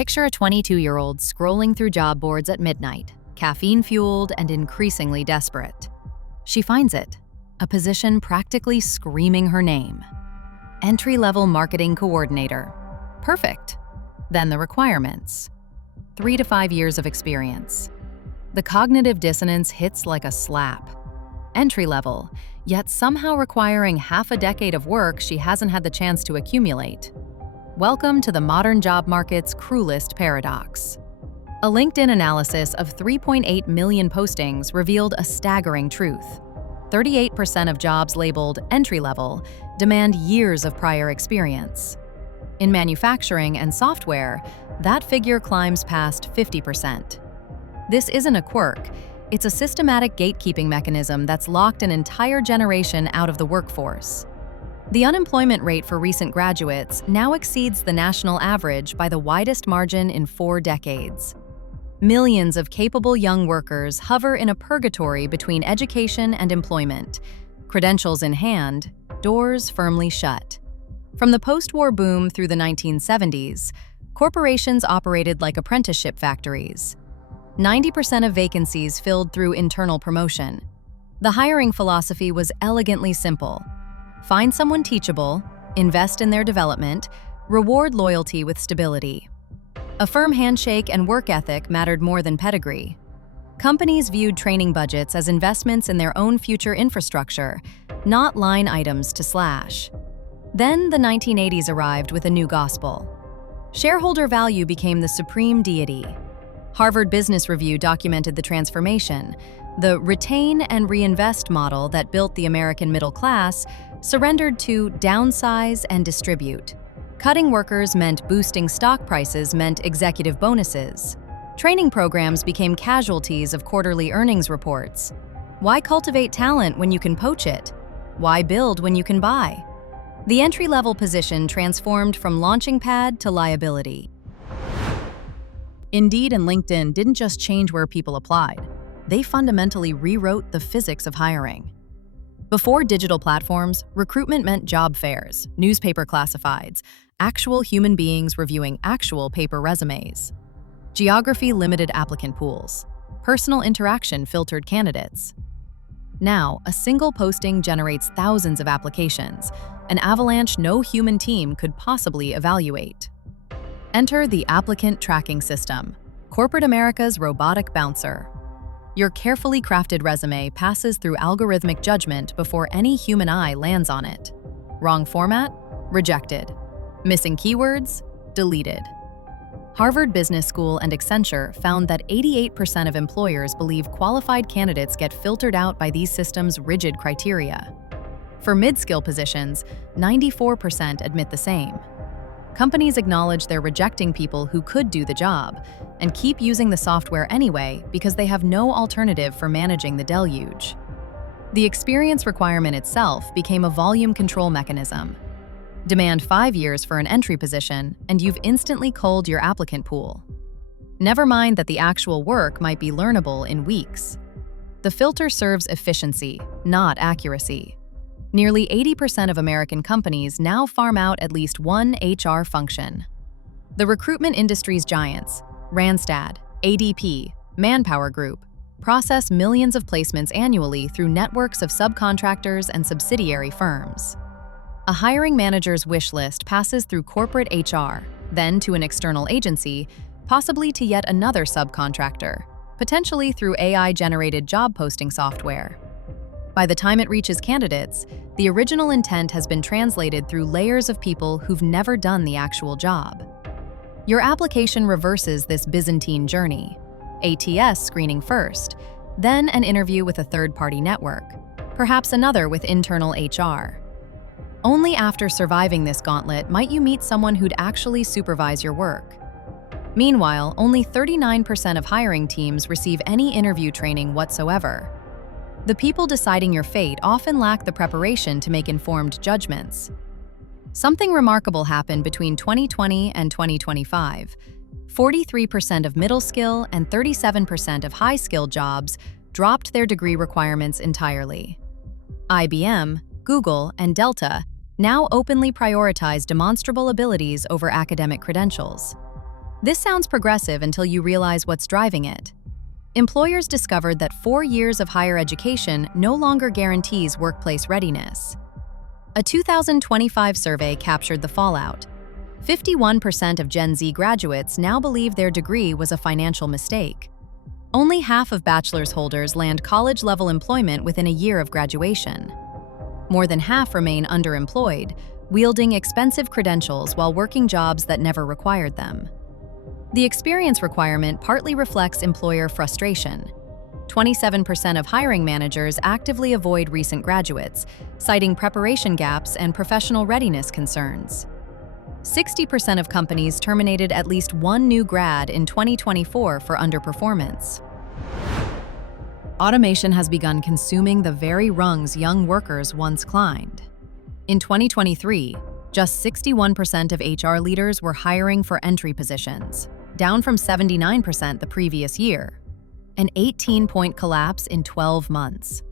Picture a 22-year-old scrolling through job boards at midnight, caffeine-fueled and increasingly desperate. She finds it, a position practically screaming her name. Entry-level marketing coordinator. Perfect. Then the requirements. 3 to 5 years of experience. The cognitive dissonance hits like a slap. Entry-level, yet somehow requiring half a decade of work she hasn't had the chance to accumulate. Welcome to the modern job market's cruelest paradox. A LinkedIn analysis of 3.8 million postings revealed a staggering truth. 38% of jobs labeled entry-level demand years of prior experience. In manufacturing and software, that figure climbs past 50%. This isn't a quirk, it's a systematic gatekeeping mechanism that's locked an entire generation out of the workforce. The unemployment rate for recent graduates now exceeds the national average by the widest margin in 4 decades. Millions of capable young workers hover in a purgatory between education and employment, credentials in hand, doors firmly shut. From the post-war boom through the 1970s, corporations operated like apprenticeship factories. 90% of vacancies filled through internal promotion. The hiring philosophy was elegantly simple. Find someone teachable, invest in their development, reward loyalty with stability. A firm handshake and work ethic mattered more than pedigree. Companies viewed training budgets as investments in their own future infrastructure, not line items to slash. Then the 1980s arrived with a new gospel. Shareholder value became the supreme deity. Harvard Business Review documented the transformation. The retain and reinvest model that built the American middle class surrendered to downsize and distribute. Cutting workers meant boosting stock prices meant executive bonuses. Training programs became casualties of quarterly earnings reports. Why cultivate talent when you can poach it? Why build when you can buy? The entry-level position transformed from launching pad to liability. Indeed and LinkedIn didn't just change where people applied. They fundamentally rewrote the physics of hiring. Before digital platforms, recruitment meant job fairs, newspaper classifieds, actual human beings reviewing actual paper resumes. Geography limited applicant pools. Personal interaction filtered candidates. Now, a single posting generates thousands of applications, an avalanche no human team could possibly evaluate. Enter the applicant tracking system, corporate America's robotic bouncer. Your carefully crafted resume passes through algorithmic judgment before any human eye lands on it. Wrong format? Rejected. Missing keywords? Deleted. Harvard Business School and Accenture found that 88% of employers believe qualified candidates get filtered out by these systems' rigid criteria. For mid-skill positions, 94% admit the same. Companies acknowledge they're rejecting people who could do the job and keep using the software anyway because they have no alternative for managing the deluge. The experience requirement itself became a volume control mechanism. Demand 5 years for an entry position, and you've instantly culled your applicant pool. Never mind that the actual work might be learnable in weeks. The filter serves efficiency, not accuracy. Nearly 80% of American companies now farm out at least one HR function. The recruitment industry's giants, Randstad, ADP, Manpower Group, process millions of placements annually through networks of subcontractors and subsidiary firms. A hiring manager's wish list passes through corporate HR, then to an external agency, possibly to yet another subcontractor, potentially through AI-generated job posting software. By the time it reaches candidates, the original intent has been translated through layers of people who've never done the actual job. Your application reverses this Byzantine journey. ATS screening first, then an interview with a third-party network, perhaps another with internal HR. Only after surviving this gauntlet might you meet someone who'd actually supervise your work. Meanwhile, only 39% of hiring teams receive any interview training whatsoever. The people deciding your fate often lack the preparation to make informed judgments. Something remarkable happened between 2020 and 2025. 43% of middle-skill and 37% of high-skilled jobs dropped their degree requirements entirely. IBM, Google, and Delta now openly prioritize demonstrable abilities over academic credentials. This sounds progressive until you realize what's driving it. Employers discovered that 4 years of higher education no longer guarantees workplace readiness. A 2025 survey captured the fallout. 51% of Gen Z graduates now believe their degree was a financial mistake. Only half of bachelor's holders land college-level employment within a year of graduation. More than half remain underemployed, wielding expensive credentials while working jobs that never required them. The experience requirement partly reflects employer frustration. 27% of hiring managers actively avoid recent graduates, citing preparation gaps and professional readiness concerns. 60% of companies terminated at least one new grad in 2024 for underperformance. Automation has begun consuming the very rungs young workers once climbed. In 2023, just 61% of HR leaders were hiring for entry positions, down from 79% the previous year, an 18-point collapse in 12 months.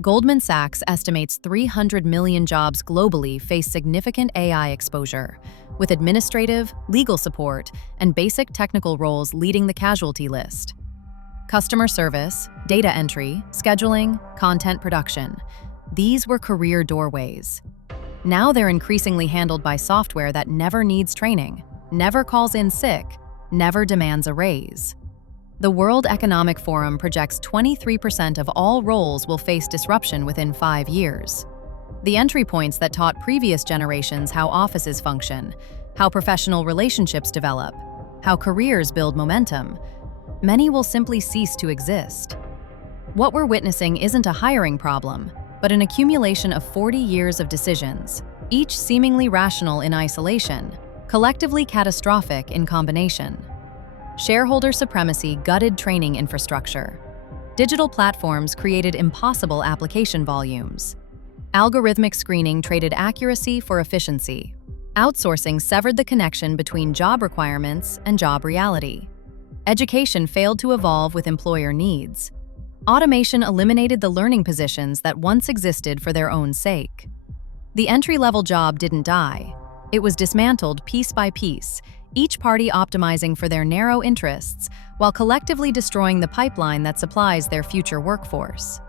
Goldman Sachs estimates 300 million jobs globally face significant AI exposure, with administrative, legal support, and basic technical roles leading the casualty list. Customer service, data entry, scheduling, content production – these were career doorways. Now they're increasingly handled by software that never needs training, never calls in sick, never demands a raise. The World Economic Forum projects 23% of all roles will face disruption within 5 years. The entry points that taught previous generations how offices function, how professional relationships develop, how careers build momentum, many will simply cease to exist. What we're witnessing isn't a hiring problem, but an accumulation of 40 years of decisions, each seemingly rational in isolation, collectively catastrophic in combination. Shareholder supremacy gutted training infrastructure. Digital platforms created impossible application volumes. Algorithmic screening traded accuracy for efficiency. Outsourcing severed the connection between job requirements and job reality. Education failed to evolve with employer needs. Automation eliminated the learning positions that once existed for their own sake. The entry-level job didn't die. It was dismantled piece by piece, each party optimizing for their narrow interests while collectively destroying the pipeline that supplies their future workforce.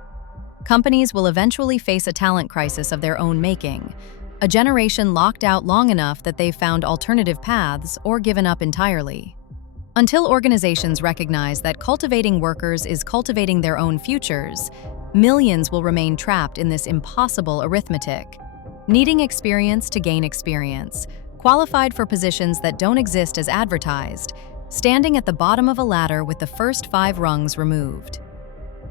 Companies will eventually face a talent crisis of their own making, a generation locked out long enough that they've found alternative paths or given up entirely. Until organizations recognize that cultivating workers is cultivating their own futures, millions will remain trapped in this impossible arithmetic, needing experience to gain experience, qualified for positions that don't exist as advertised, standing at the bottom of a ladder with the first 5 rungs removed.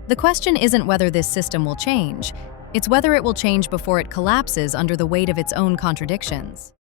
The question isn't whether this system will change, it's whether it will change before it collapses under the weight of its own contradictions.